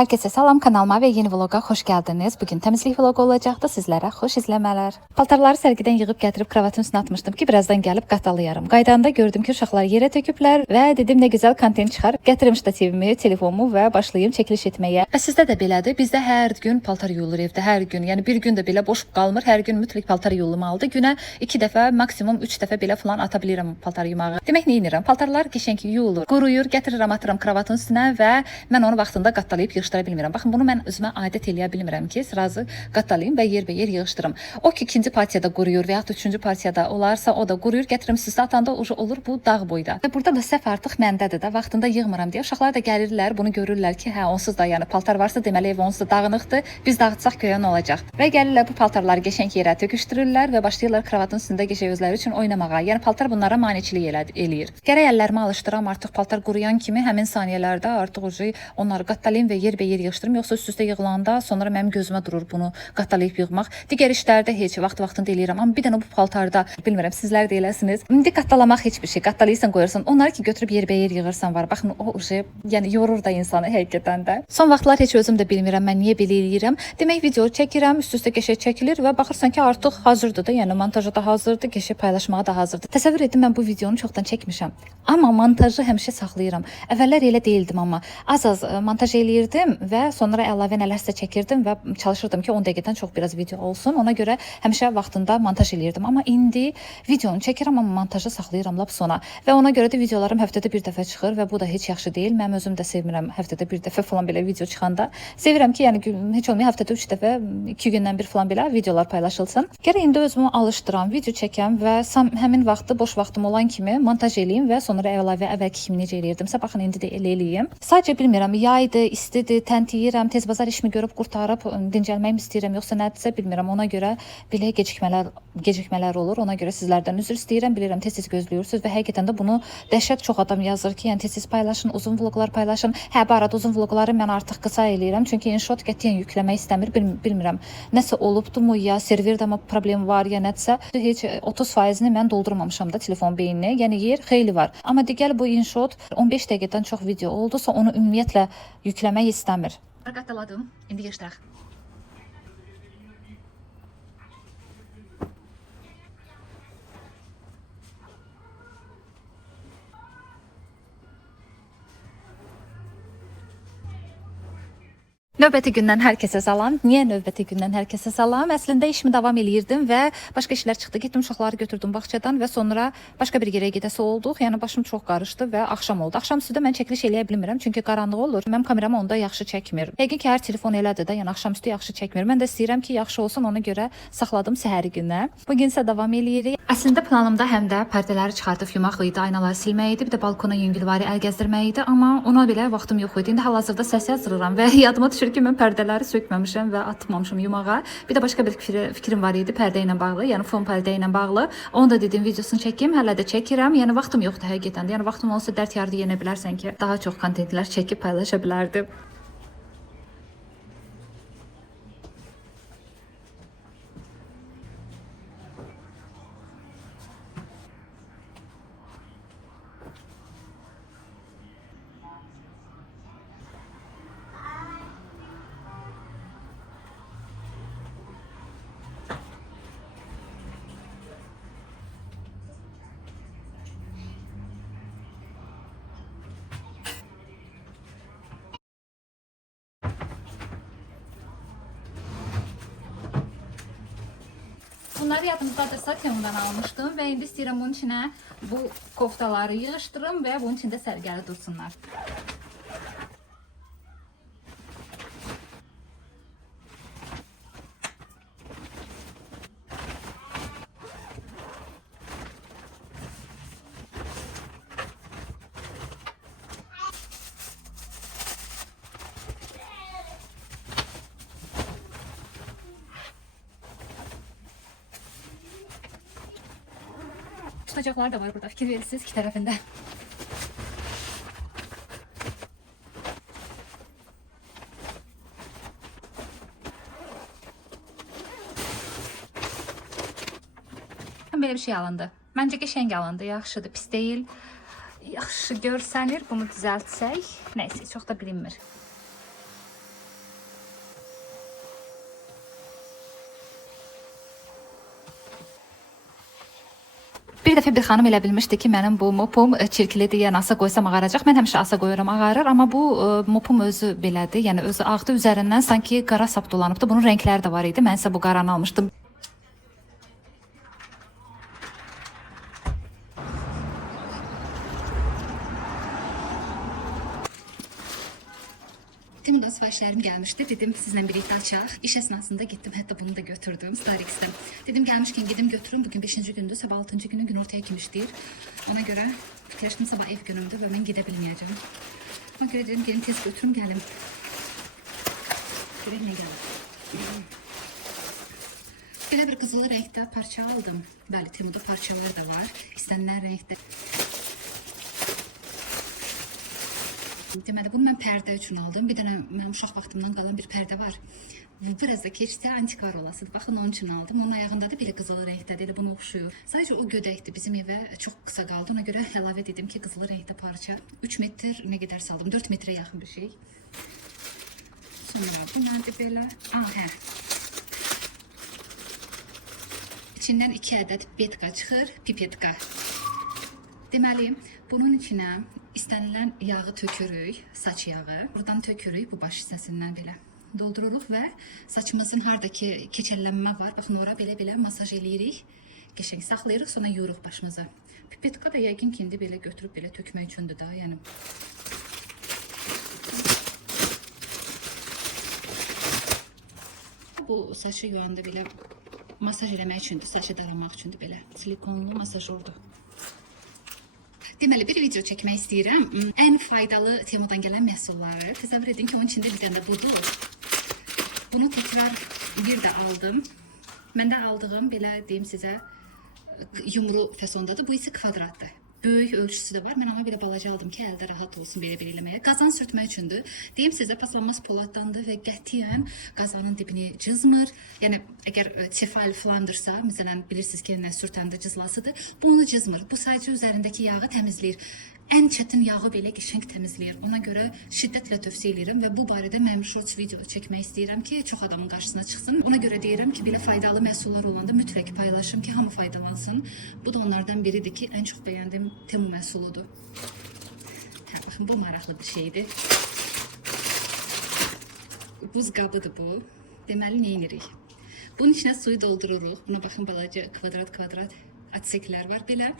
Herkese salam, kanalıma ve yeni vloga hoş geldiniz. Bugün temizlik vlogu olacaqdı. Sizlərə xoş izləmələr. Paltarları sərgidən yığıb gətirib kravatın üstünə atmışdım ki, birazdan gəlib qatalayarım. Qaydanda gördüm ki, uşaqlar yerə töküblər və dedim nə gözəl kontent çıxar. Gətirim ştativimi, telefonumu və başlayım çəkiliş etməyə. Və sizdə də belədir. Bizdə hər gün paltar yuyulur evdə, hər gün. Yəni bir gün də belə boş qalmır. Hər gün mütləq paltar yuyulmalıdır. Günə 2 dəfə, maksimum 3 dəfə belə falan ata bilirəm paltar yumağı. Demək nə edirəm? Paltarlar qəşəng yuyulur, quruyur, gətirirəm, atıram kravatın üstünə və mən onu vaxtında qatalayıb yığışdıra bilmirəm. Baxın, bunu mən özümə adət eləyə bilmirəm ki, sırası qatalayım və yerbəyer yığışdırım. O ki, ikinci partiyada quruyur və ya üçüncü partiyada olarsa o da quruyur, gətirim süslə atanda olur bu dağ boyda. Və burada da səhv artıq məndədir də, vaxtında yığmıram deyə uşaqlar da gəlirlər, bunu görürlər ki, hə onsuz da yəni paltar varsa deməli ev onsuz da dağınıqdır. Biz dağıtsaq göyə nə olacaq? Və gəlirlər bu paltarları qəşəng yerə töküşdürürlər və başlayırlar kravatın üstündə qəşəng özləri üçün oynamağa. Yəni paltar bunlara maneçilik eləyir. Gərək əllərimi alışdıram artıq paltar quruyan kimi həmin saniyələrdə artıq onları qatalayım və yerbəyer yığışdırım, yoxsa üst-üstə yığılanda sonra mənim gözümə durur bunu qatalayıb yığmaq. Digər işlərdə heç vaxtında eləyirəm, amma bir dənə bu paltarda bilmirəm sizlər də eləsiniz. İndi qatalamaq heç bir şey, qatalayırsan, qoyursan. Onları ki götürüb yerbəyer yığırsan var. Baxın o yəni yorur da insanı həqiqətən də. Son vaxtlar heç özüm də bilmirəm mən niyə belə eləyirəm. Demək video çəkirəm, üst-üstə qəşəng çəkilir və baxırsan ki artıq hazırdır da, yəni montajı da hazırdır, qəşəng paylaşmağa da hazırdır. Təsəvvür edin mən bu videonu çoxdan çəkmişəm. Amma montajı həmişə saxlayıram. Əvvəllər elə deyildim, amma az montaj eləyirdim və sonra əlavə nələrsə çəkirdim və çalışırdım ki 10 dəqiqədən çox biraz video olsun. Ona görə həmişə vaxtında montaj eləyirdim. Amma indi videonu çəkirəm, amma montajı saxlayıram lap sona. Və ona görə də videolarım həftədə bir dəfə çıxır və bu da heç yaxşı deyil. Mən özüm də sevmirəm həftədə bir dəfə falan belə video çıxanda. Sevirəm ki, yəni heç olmaya həftədə 3 dəfə, 2 gündən bir falan belə videolar paylaşılsın. Gərək indi özümü alışdıram, video çəkəm və həmin vaxtı boş vaxtım olan kimi montaj eləyim və sonra əlavə əvvəlki kimi necə eləyirdimsə, baxın indi də elə eləyim. Sadəcə bilmirəm, yaydır, istidir, təntiyirəm, tez bazar işimi görüb qurtarıb dincəlməyimi istəyirəm, yoxsa nədirsə bilmirəm. Ona görə belə gecikmələr olur. Ona görə sizlərdən üzr istəyirəm. Bilirəm tez-tez gözləyirsiniz və həqiqətən də bunu dəhşət çox adam yazır ki, yəni tez-tez paylaşın, uzun vloqlar paylaşın. Hə, bu arada uzun vloqları mən artıq qısa eləyirəm, çünki InShot qətiyyən yükləmək istəmir. Bilmirəm, nəsə olubdumu, ya serverdə mi problem var, ya nədirsə. Heç 30%-ni mən doldurmamışam da telefon beynini. Yəni yer xeyli var. Amma digər bu InShot 15 dəqiqədən çox video oldusa, onu ümumiyyətlə yükləmək istəmir. Qataladım. İndi yığışdıraq. Növbəti gündən hər kəsə salam. Niyə növbəti gündən hər kəsə salam? Əslində işimi davam eləyirdim və başqa işlər çıxdı. Getdim uşaqları götürdüm bağçadan və sonra başqa bir yerə gedəsi olduq. Yəni başım çox qarışdı və axşam oldu. Axşamüstü də mən çəkiliş eləyə bilmirəm, çünki qaranlıq olur. Mənim kameram onda yaxşı çəkmir. Yəqin ki, hər telefon elədir də, yəni axşamüstü yaxşı çəkmir. Mən də istəyirəm ki, yaxşı olsun, ona görə saxladım səhəri günə. Bu gün isə davam eləyirik. Əslində planımda həm də pərdələri çıxardıb yumaq idi, aynaları silmək idi, bir də balkona yüngülvari əl gəzdirmək idi, amma ona belə vaxtım yox idi. İndi hal-hazırda səs yazıram və yadıma düşür ki, mən pərdələri sökməmişəm və atmamışam yumağa. Bir də başqa bir fikrim var idi pərdə ilə bağlı, yəni fon pərdə ilə bağlı. Onu da dedim videosunu çəkim, hələ də çəkirəm. Yəni vaxtım yoxdur həqiqətən. Yəni vaxtım olsa dərd yardı yenə bilərsən ki, daha çox kontentlər çəkib paylaşa bilərdim. Bunları yadımızdadır, Satyon'dan almışdım və indi istəyirəm bunun içinə bu koftaları yığışdırım və bunun içində sərgəli dursunlar. Tutacaklar da var burada, fikir verirsiniz iki tarafında. Böyle bir şey alındı. Bence qəşəng alındı, yaxşıdır, pis değil. Yaxşı görsənir, bunu düzəltsək. Neyse, çox da bilinmir. Bir dəfə bir xanım elə bilmişdi ki, mənim bu mopum çirklidir, yəni asa qoysam ağaracaq. Mən həmişə asa qoyuram, ağarır, amma bu mopum özü belədir. Yəni özü ağdı, üzərindən sanki qara sap dolanıbdı. Bunun rəngləri də var idi. Mən isə bu qaranı almışdım. Temu'dan siparişlerim gelmişti. Dedim sizle birlikte açaq. İş esnasında gittim. Hatta bunu da götürdüm Starix'ten. Dedim gelmişken gidim götürün. Bugün 5. gündü. Sabah 6. günü gün ortaya kim işləyir. Ona göre fikirləşdim sabah ev günümdür ve ben gidebilmeyeceğim. Ona göre dedim gelin tez götürüm gelim. Görək ne gəlir. Belə bir qızılı renkdə parça aldım. Bəli, Temu'da parçalar da var. İstənilən renkdə. Deməli, bunu mən pərdə üçün aldım. Bir dənə mənim uşaq vaxtımdan qalan bir pərdə var. Biraz da keçsə antikvar olasıdır. Baxın, onun üçün aldım. Onun ayağında da belə qızılı renkdədir. Elə buna oxşuyur. Sadəcə o gödəkdir. Bizim evə çox qısa qaldı. Ona görə əlavə dedim ki, qızılı renkdə parça. 3 metr nə qədər saldım? 4 metrə yaxın bir şey. Sonra bu nədir belə? Hə. İçindən 2 ədəd betka çıxır, pipetka. Deməli, bunun içinə istənilən yağı tökürük, saç yağı. Buradan tökürük bu baş hissəsindən belə. Doldururuq və saçımızın haradakı keçəllənmə var. Baxın, ora belə masaj eləyirik. Qəşəng saxlayırıq, sonra yuyuruq başımıza. Pipetka da yəqin ki, indi belə götürüb belə tökmək üçündür da, yəni. Bu saçı yuyanda belə masaj eləmək üçündür, saçı daramaq üçündür belə. Silikonlu masajordur. Deməli, bir video çəkmək istəyirəm. Ən faydalı Temu'dan gələn məhsulları. Təsəvvür edin ki, onun içində bir dənə də budur. Bunu təkrar bir də aldım. Məndə aldığım belə deyim sizə yumru fəsondadır. Bu isə kvadratdır. Böyük ölçüsü də var. Mən ona belə balaca aldım ki, əldə rahat olsun belə eləməyə. Qazan sürtmək üçündür. Deyim sizə, paslanmaz poladdandır və qətiyyən qazanın dibini cızmır. Yəni əgər tefal filandırsa, məsələn bilirsiniz ki, nə sürtəndə cızlasıdır. Bu onu cızmır. Bu sadəcə üzərindəki yağı təmizləyir. Ən çətin yağı belə qəşəng təmizləyir. Ona görə şiddətlə tövsiyə edirəm və bu barədə mənim shorts video çəkmək istəyirəm ki, çox adamın qarşısına çıxsın. Ona görə deyirəm ki, belə faydalı məhsullar olanda mütləq paylaşım ki, hamı faydalansın. Bu da onlardan biridir ki, ən çox bəyəndiyim Temu məhsuludur. Hə, baxın, bu maraqlı bir şeydir. Buz qabıdır bu. Deməli, nə edirik? Bunun içinə suyu doldururuq. Buna baxın, balaca kvadrat atseklər var belə.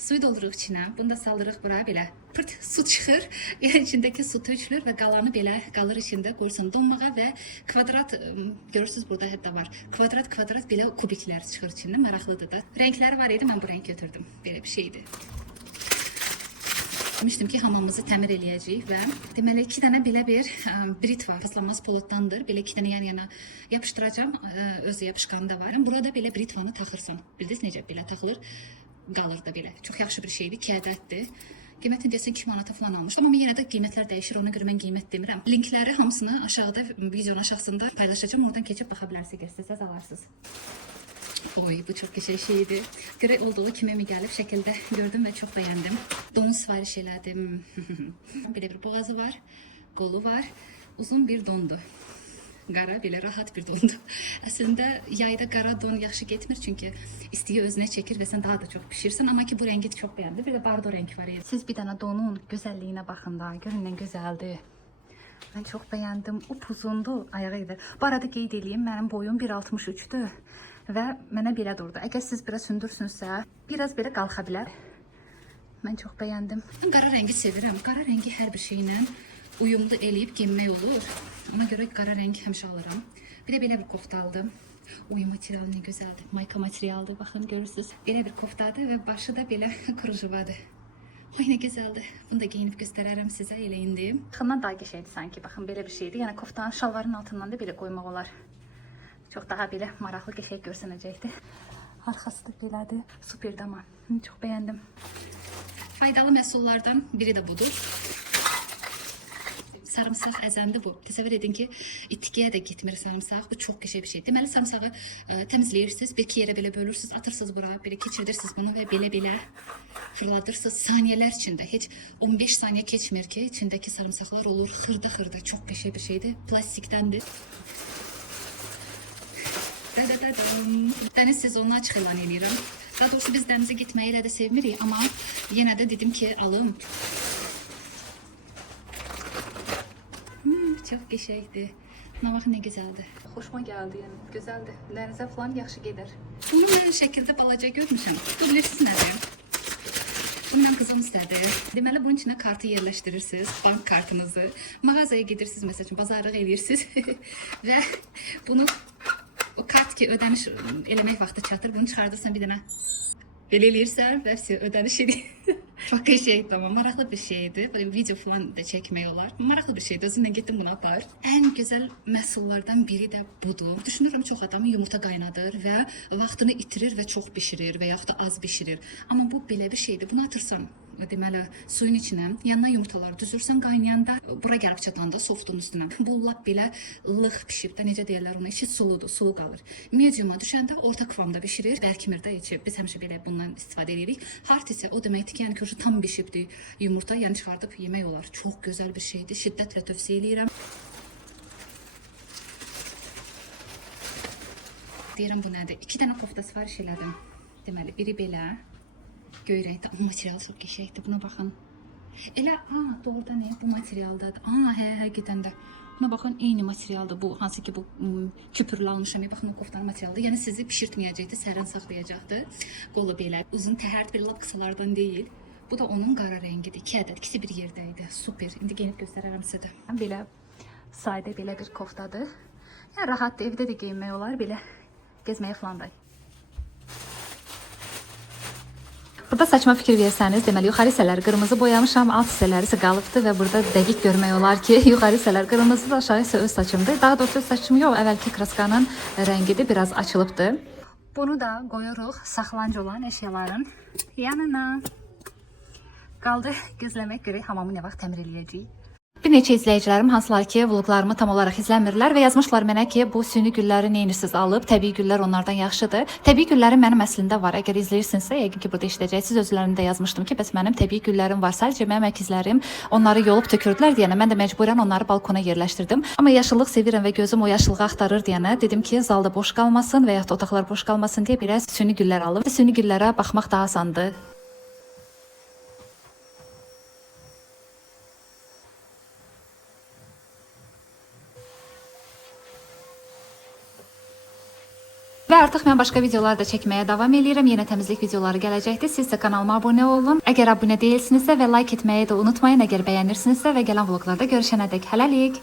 Suyu doldururuq içinə. Bunu da salırıq bura belə. Pırt su çıxır. İçindəki su tökülür və qalanı belə qalır içində, qoyursun donmağa və kvadrat, görürsünüz burada hətta var. Kvadrat belə kubiklər çıxır içindən. Maraqlıdır da. Rəngləri var idi, mən bu rəng götürdüm. Belə bir şeydir. Demişdim ki, hamamımızı təmir eləyəcəyik və deməli 2 dənə belə bir britva paslanmaz poladdandır. Belə 2 dənə yan-yana yapışdıracağım. Öz yapışqanı da var. Burada belə britvanı taxırsan. Bildiniz necə belə taxılır? Qalır da belə. Çox yaxşı bir şeydir. 2 ədəddir. Qiymətini desən 2 manata falan almışdım, amma yenə də qiymətlər dəyişir. Ona görə mən qiymət demirəm. Linkləri hamısını aşağıda, videonun aşağısında paylaşacağım. Oradan keçib baxa bilərsiniz, istəsəz alarsınız. Oy, bu çok güzel şeydi. Görək olduğu kimi mi gəlib şəkildə gördüm və çox bəyəndim. Don sifariş elədim. Belə bir boğazı var, qolu var. Uzun bir dondu. Qara, belə rahat bir dondu. Əslində yayda qara don yaxşı getmir, çünki istiyi özünə çəkir və sən daha da çox pişirsən. Amma ki, bu rəngi çox bəyəndim. Bir də bardo rəngi var. Siz bir dənə donun gözəlliyinə baxın da. Görün nə gözəldir. Mən çox bəyəndim. Upuzundu, ayağı idi. Bu arada qeyd edeyim, mənim boyum 1.63-dür. Və mənə belə durdu. Əgər siz biraz hündürsünüzsə, biraz belə qalxa bilər. Mən çox bəyəndim. Mən qara rəngi sevirəm. Qara rəngi hər bir şeylə uyumlu eləyib giyinmək olur. Ona görə qara rəng həmişə alıram. Bir də belə bir kofta aldım. Oy, materialı nə gözəldir. Mayka materialdır. Baxın, görürsünüz. Belə bir koftadır və başı da belə krujuvadır. Oy, nə gözəldir. Bunu da geyinib göstərərəm sizə elə indi. Baxımdan daha qəşəngdir sanki. Baxın, belə bir şeydir. Yəni koftanın şalvarın altından da belə qoymaq olar. Çox daha belə maraqlı qəşəng görsənəcəkdir. Arxası da belədir. Superdir amma. Çox bəyəndim. Faydalı məhsullardan biri də budur. Sarımsaq əzəndi bu. Təsəvvür edin ki, itkiyə də getmir sarımsaq. Bu çox qəşəng bir şey. Deməli, sarımsağı təmizləyirsiniz, bir-iki yerə belə bölürsünüz, atırsınız bura, belə keçirirsiniz bunu və belə fırladırsınız saniyələr içində. Heç 15 saniyə keçmir ki, içindəki sarımsaqlar olur xırda-xırda. Çox qəşəng bir şeydir. Plastikdəndir. Dəniz sezonunu açıq elan edirəm. Daha doğrusu biz dənizə getməyi elə də sevmirik, amma yenə də dedim ki, alım. Çox qəşəngdir. Buna baxın, nə gözəldir. Xoşuma gəldi, yəni gözəldir. Dənizə falan yaxşı gedir. Bunu mən şəkildə balaca görmüşəm. Bilirsiniz nədir? Bunu mən qızım istədi. Deməli, bunun içinə kartı yerləşdirirsiniz, bank kartınızı. Mağazaya gedirsiniz, məsəl üçün, bazarlıq edirsiniz və bunu o kart ki, ödəniş eləmək vaxtı çatır, bunu çıxardırsan bir dənə. Belə eləyirsən və ödəniş edir. Çox qəşəngdir, amma maraqlı bir şeydir. Böyle video falan da çəkmək olar. Maraqlı bir şeydir. Özümlə getdim bunu apar. Ən gözəl məhsullardan biri də budur. Düşünürəm çox adam yumurta qaynadır və vaxtını itirir və çox bişirir və yaxud da az bişirir. Amma bu belə bir şeydir. Bunu atırsan deməli suyun içinə, yanına yumurtaları düzürsən, qaynayanda bura gəlib çatanda softun üstünə. Bu lap belə lıq pişib də, necə deyirlər ona, içi suludur, sulu qalır. Mediuma düşəndə orta kıvamda bişirir, bərkimir də içi. Biz həmişə belə bundan istifadə edirik. Hard isə o deməkdir ki, yəni ki, tam bişibdir yumurta, yəni çıxardıb yemək olar. Çox gözəl bir şeydir. Şiddətlə tövsiyə edirəm. Deyirəm bu nədir? 2 dənə kofta sifariş elədim. Deməli, biri belə göy rəngdə, amma material çox qəşəngdir. Buna baxın. Elə, doğrudan nə? Bu materialdadır. Həqiqətən də. Buna baxın, eyni materialdır bu. Hansı ki, bu küpürlü almışam. Baxın, o koftanın materialıdır. Yəni sizi pişirtməyəcəkdir, sərin saxlayacaqdır. Qolu belə, uzun təhərd, belə lap qısalardan deyil. Bu da onun qara rəngidir. 2 ədəd, ikisi bir yerdə idi. Super. İndi geyinib göstərərəm sizə. Belə sadə belə bir koftadır. Yəni rahatdır, evdə də geyinmək olar, belə gezməyə falan da. Burada saçma fikir versəniz, deməli yuxarı hissələri qırmızı boyamışam, alt hissələri isə qalıbdır və burada dəqiq görmək olar ki, yuxarı hissələr qırmızıdır, aşağı isə öz saçımdır. Daha doğrusu öz saçım yox, əvvəlki kraskanın rəngidir, biraz açılıbdır. Bunu da qoyuruq saxlanıcı olan əşyaların yanına. Qaldı gözləmək görək hamamı nə vaxt təmir eləyəcəyik. Bir neçə izləyicilərim, hansılar ki, vloglarımı tam olaraq izləmirlər və yazmışlar mənə ki, bu süni gülləri neynisiz alıb, təbii güllər onlardan yaxşıdır. Təbii güllərin mənim əslində var. Əgər izləyirsinizsə, yəqin ki, burada işləyəcəksiniz. Özlərində yazmışdım ki, bəs mənim təbii güllərim var. Sadəcə mənim əkizlərim onları yolub tökürdülər deyənə, mən də məcburən onları balkona yerləşdirdim. Amma yaşıllıq sevirəm və gözüm o yaşıllığı axtarır deyənə, dedim ki, zalda boş qalmasın və yaxud da otaqlar boş qalmasın deyə biraz süni güllər alıb. Süni güllərə baxmaq daha asandır. Və artıq mən başqa videolar da çəkməyə davam edirəm. Yenə təmizlik videoları gələcəkdir. Siz də kanalıma abunə olun. Əgər abunə deyilsinizsə və like etməyi də unutmayın. Əgər bəyənirsinizsə və gələn vloglarda görüşənədək hələlik.